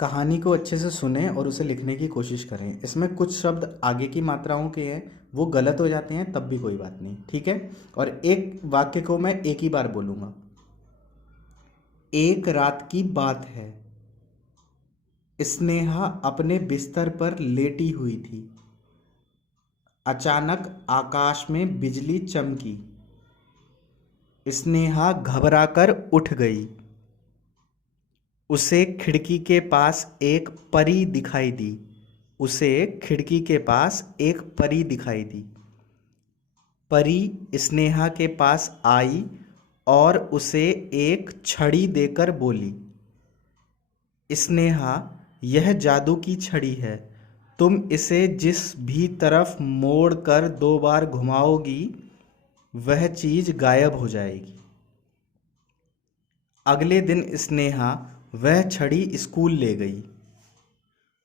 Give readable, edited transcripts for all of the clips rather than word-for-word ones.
कहानी को अच्छे से सुनें और उसे लिखने की कोशिश करें। इसमें कुछ शब्द आगे की मात्राओं के हैं, वो गलत हो जाते हैं, तब भी कोई बात नहीं, ठीक है। और एक वाक्य को मैं एक ही बार बोलूँगा। एक रात की बात है, स्नेहा अपने बिस्तर पर लेटी हुई थी। अचानक आकाश में बिजली चमकी। स्नेहा घबराकर उठ गई। उसे खिड़की के पास एक परी दिखाई दी। उसे खिड़की के पास एक परी दिखाई दी। परी स्नेहा के पास आई और उसे एक छड़ी देकर बोली, स्नेहा, यह जादू की छड़ी है। तुम इसे जिस भी तरफ मोड़ कर 2 बार घुमाओगी, वह चीज गायब हो जाएगी। अगले दिन स्नेहा वह छड़ी स्कूल ले गई।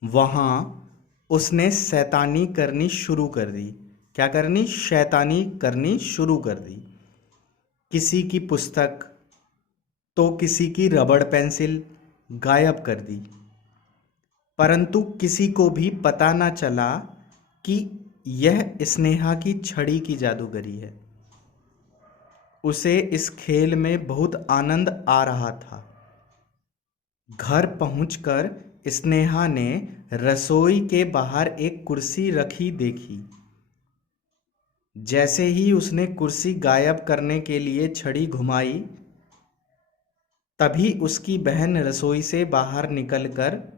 वहाँ उसने शैतानी करनी शुरू कर दी। क्या करनी? शैतानी करनी शुरू कर दी। किसी की पुस्तक तो किसी की रबड़ पेंसिल गायब कर दी, परंतु किसी को भी पता न चला कि यह स्नेहा की छड़ी की जादूगरी है। उसे इस खेल में बहुत आनंद आ रहा था। घर पहुंचकर स्नेहा ने रसोई के बाहर एक कुर्सी रखी देखी। जैसे ही उसने कुर्सी गायब करने के लिए छड़ी घुमाई, तभी उसकी बहन रसोई से बाहर निकलकर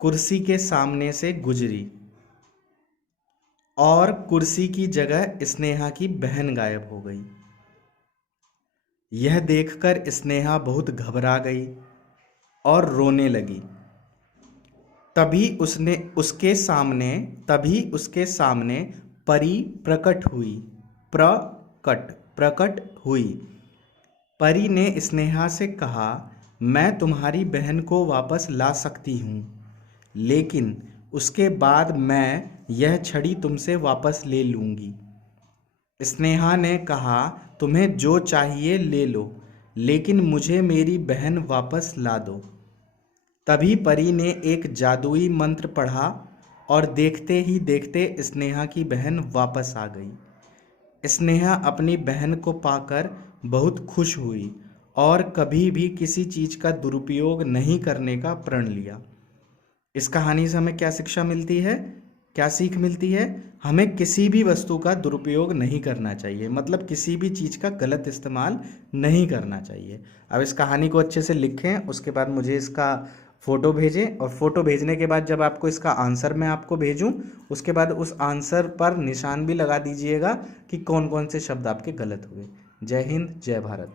कुर्सी के सामने से गुजरी और कुर्सी की जगह स्नेहा की बहन गायब हो गई। यह देखकर स्नेहा बहुत घबरा गई और रोने लगी। तभी उसके सामने परी प्रकट हुई। परी ने स्नेहा से कहा, मैं तुम्हारी बहन को वापस ला सकती हूँ, लेकिन उसके बाद मैं यह छड़ी तुमसे वापस ले लूँगी। स्नेहा ने कहा, तुम्हें जो चाहिए ले लो, लेकिन मुझे मेरी बहन वापस ला दो। तभी परी ने एक जादुई मंत्र पढ़ा और देखते ही देखते स्नेहा की बहन वापस आ गई। स्नेहा अपनी बहन को पाकर बहुत खुश हुई और कभी भी किसी चीज़ का दुरुपयोग नहीं करने का प्रण लिया। इस कहानी से हमें क्या शिक्षा मिलती है, क्या सीख मिलती है? हमें किसी भी वस्तु का दुरुपयोग नहीं करना चाहिए, मतलब किसी भी चीज़ का गलत इस्तेमाल नहीं करना चाहिए। अब इस कहानी को अच्छे से लिखें, उसके बाद मुझे इसका फ़ोटो भेजें, और फ़ोटो भेजने के बाद जब आपको इसका आंसर मैं आपको भेजूं, उसके बाद उस आंसर पर निशान भी लगा दीजिएगा कि कौन कौन से शब्द आपके गलत हुए। जय हिंद, जय भारत।